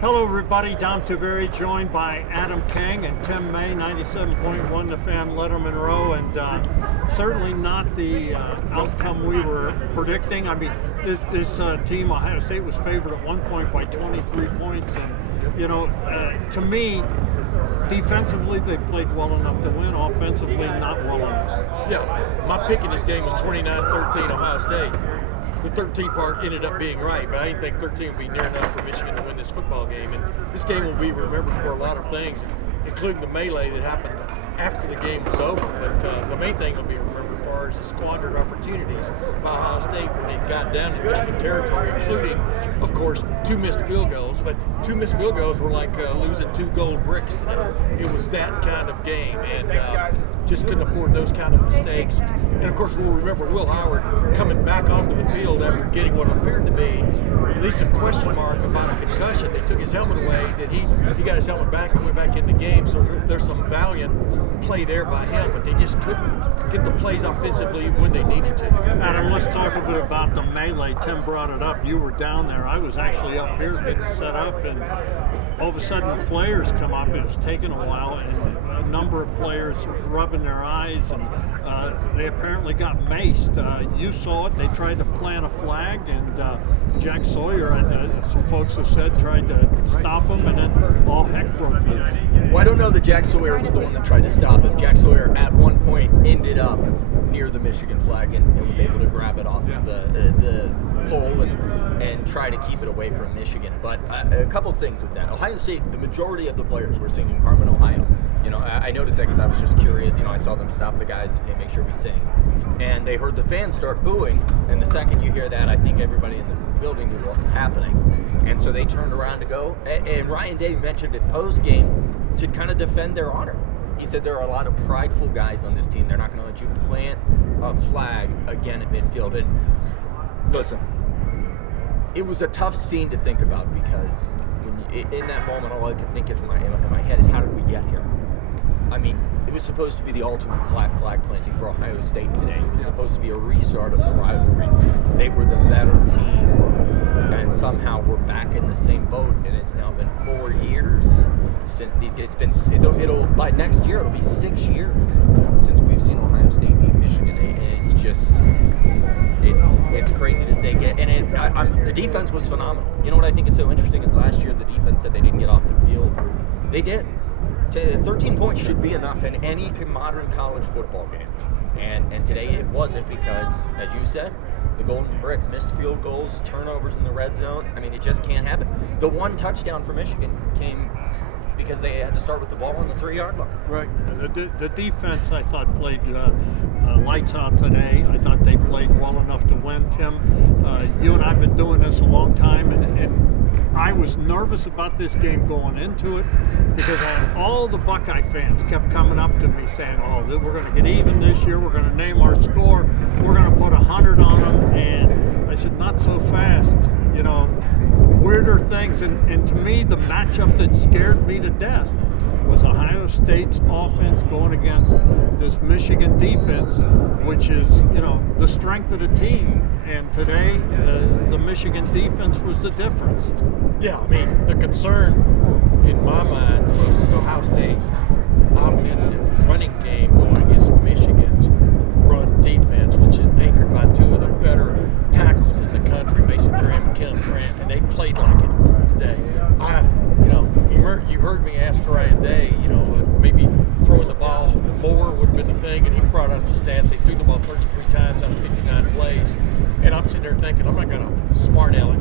Hello everybody, Dom Taveri joined by Adam Kang and Tim May, 97.1 The Fan, Letterman Row, and certainly not the outcome we were predicting. I mean, this team, Ohio State, was favored at one point by 23 points, and to me, defensively they played well enough to win, offensively not well enough. Yeah, my pick in this game was 29-13 Ohio State. The 13 part ended up being right, but I didn't think 13 would be near enough for Michigan to win this football game. And this game will be remembered for a lot of things, including the melee that happened after the game was over. But the main thing will be remembered for is the squandered opportunities by Ohio State when it got down to Michigan territory, including, of course, 2 missed field goals. But 2 missed field goals were like losing 2 gold bricks today. It was that kind of game, and just couldn't afford those kind of mistakes. And of course, we'll remember Will Howard coming back onto the field after getting what appeared to be at least a question mark about a concussion. They took his helmet away, that he got his helmet back and went back in the game. So there's some valiant play there by him, but they just couldn't get the plays offensively when they needed to. Adam, let's talk a bit about the melee. Tim brought it up. You were down there. I was actually up here getting set up, and all of a sudden the players come up. It was taking a while, and a number of players rubbing their eyes, and they apparently got maced. You saw it. They tried to plant a flag, and Jack Sawyer, some folks have said, tried to stop him, and then all heck broke loose. Well, I don't know that Jack Sawyer was the one that tried to stop him. Jack Sawyer at one point ended up near the Michigan flag and was able to grab it off of the pole and try to keep it away from Michigan. But a couple things with that. Ohio State, the majority of the players were singing Carmen, Ohio. I noticed that because I was just curious. I saw them stop the guys, hey, make sure we sing. And they heard the fans start booing, and the second you hear that, I think everybody in the building knew what was happening. And so they turned around to go. And Ryan Day mentioned it post-game to kind of defend their honor. He said there are a lot of prideful guys on this team. They're not going to let you plant a flag again at midfield. And listen, it was a tough scene to think about because in that moment, all I could think is in my head is, how did we get here? I mean, it was supposed to be the ultimate flag planting for Ohio State today. It was supposed to be a restart of the rivalry. They were the better team, and somehow we're back in the same boat. And it's now been 4 years since these. It'll by next year it'll be 6 years since we've seen Ohio State beat Michigan, and it's just it's crazy to think it. And the defense was phenomenal. You know what I think is so interesting is last year the defense said they didn't get off the field. They did. 13 points should be enough in any modern college football game. And today it wasn't because, as you said, the golden bricks, missed field goals, turnovers in the red zone. I mean, it just can't happen. The one touchdown for Michigan came because they had to start with the ball on the 3-yard line. Right. The defense, I thought, played lights out today. I thought they played well enough to win. Tim, you and I have been doing this a long time, and I was nervous about this game going into it because all the Buckeye fans kept coming up to me saying, oh, we're going to get even this year, we're going to name our score, we're going to put 100 on them, and I said, not so fast, weirder things, and to me, the matchup that scared me to death was Ohio State's offense going against this Michigan defense, which is, the strength of the team. And today, the Michigan defense was the difference. Yeah, I mean, the concern in my mind was the Ohio State offensive running game going against Michigan's run defense, which is anchored by 2 of the better tackles in the country, Mason Graham and Kenneth Grant, and they played like it today. You heard me ask Ryan Day, maybe throwing the ball more would have been the thing, and he brought out the stats. They threw the ball 33 times out of 59 plays, and I'm sitting there thinking, I'm not going to smart aleck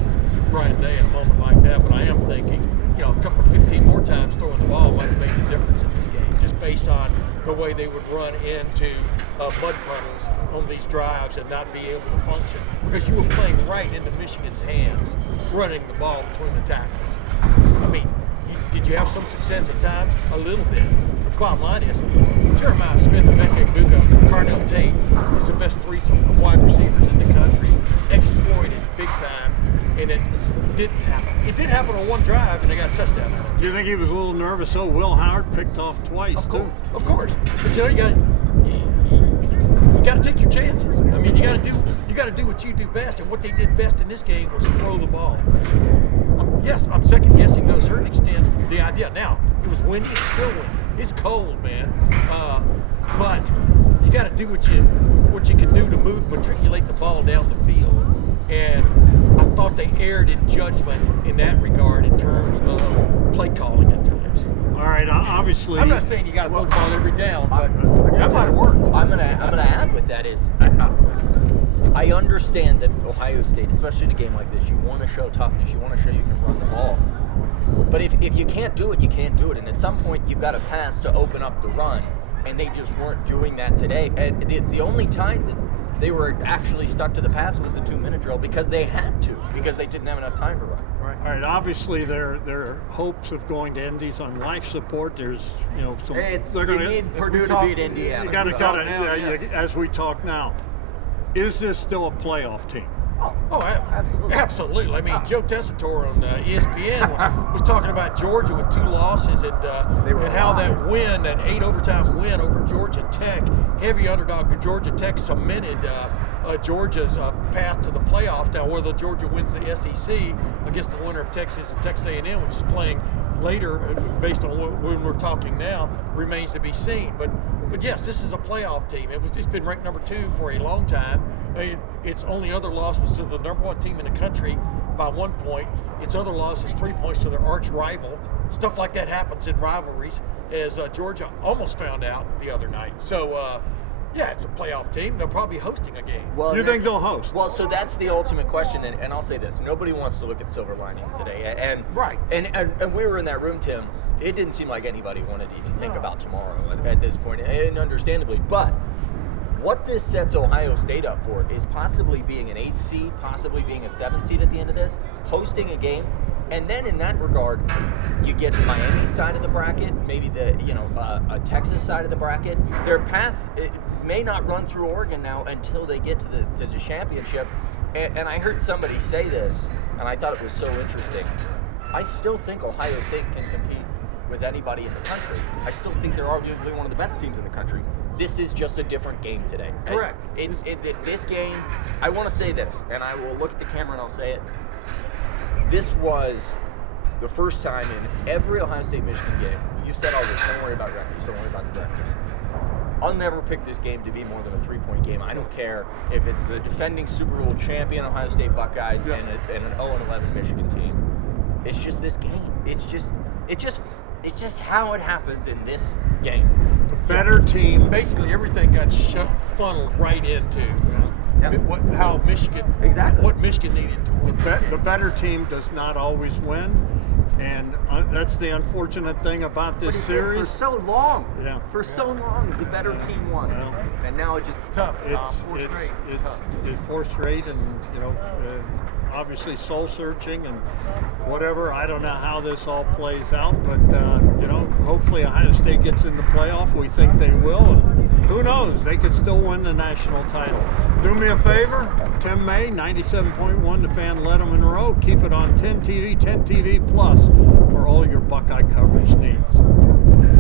Ryan Day in a moment like that, but I am thinking, a couple of 15 more times throwing the ball might have made a difference in this game, just based on the way they would run into mud puddles on these drives and not be able to function, because you were playing right into Michigan's hands, running the ball between the tackles. I mean, did you have some success at times? A little bit. But the bottom line is, Jeremiah Smith, Emeka Egbuka, Carnell Tate is the best threesome wide receivers in the country, exploited big time, and it didn't happen. It did happen on one drive, and they got a touchdown out of it. Do you think he was a little nervous? Oh, Will Howard picked off twice, too. Of course. But you got to take your chances. I mean, you got to do what you do best, and what they did best in this game was throw the ball. Yes, I'm second guessing those the idea. Now, it was windy, it's still windy. It's cold, man. But you got to do what you can do to matriculate the ball down the field. And I thought they erred in judgment in that regard in terms of play calling at times. All right, obviously. I'm not saying you got to throw the ball every down, but that might have worked. I'm gonna add with that is I understand that Ohio State, especially in a game like this, you want to show toughness, you want to show you can run the ball. But if you can't do it, you can't do it. And at some point, you've got to pass to open up the run. And they just weren't doing that today. And the only time that they were actually stuck to the pass was the 2-minute drill because they had to, because they didn't have enough time to run. Right. All right. Obviously, their hopes of going to Indy's on life support. There's, some. You need Purdue to beat Indiana. You got to, as we talk now, is this still a playoff team? Oh, absolutely. I mean, Joe Tessitore on ESPN was talking about Georgia with 2 losses and how that win, that 8 overtime win over Georgia Tech, heavy underdog Georgia Tech, cemented Georgia's path to the playoff. Now, whether Georgia wins the SEC against the winner of Texas and Texas A&M, which is playing later, based on when we're talking now, remains to be seen. But yes, this is a playoff team. It's been ranked number 2 for a long time. Its only other loss was to the number 1 team in the country by 1 point. Its other loss is 3 points to their arch rival. Stuff like that happens in rivalries, as Georgia almost found out the other night. So, yeah, it's a playoff team. They'll probably be hosting a game. Well, you think they'll host? Well, so that's the ultimate question, and I'll say this: nobody wants to look at silver linings today, and right. And we were in that room, Tim. It didn't seem like anybody wanted to even think about tomorrow at this point, and understandably. But what this sets Ohio State up for is possibly being an 8th seed, possibly being a 7th seed at the end of this, hosting a game. And then in that regard, you get Miami's side of the bracket, maybe a Texas side of the bracket. Their path may not run through Oregon now until they get to the championship. And I heard somebody say this, and I thought it was so interesting. I still think Ohio State can compete with anybody in the country. I still think they're arguably one of the best teams in the country. This is just a different game today. Correct. This game, I want to say this, and I will look at the camera and I'll say it. This was the first time in every Ohio State-Michigan game. You said all this, don't worry about records, don't worry about the records. I'll never pick this game to be more than a 3-point game. I don't care if it's the defending Super Bowl champion Ohio State Buckeyes and an 0-11 Michigan team. It's just this game. It's just how it happens in this game. The better team. Basically, everything got funneled right into how Michigan, exactly what Michigan needed to win. The better team does not always win, and that's the unfortunate thing about this series. For so long, for so long, the better team won, and now it's just tough. It's 4th straight, and obviously soul searching and whatever. I don't know how this all plays out, but hopefully Ohio State gets in the playoff. We think they will, and who knows? They could still win the national title. Do me a favor, Tim May, 97.1 The Fan, Letterman Row. Keep it on 10 TV, 10 TV Plus for all your Buckeye coverage needs.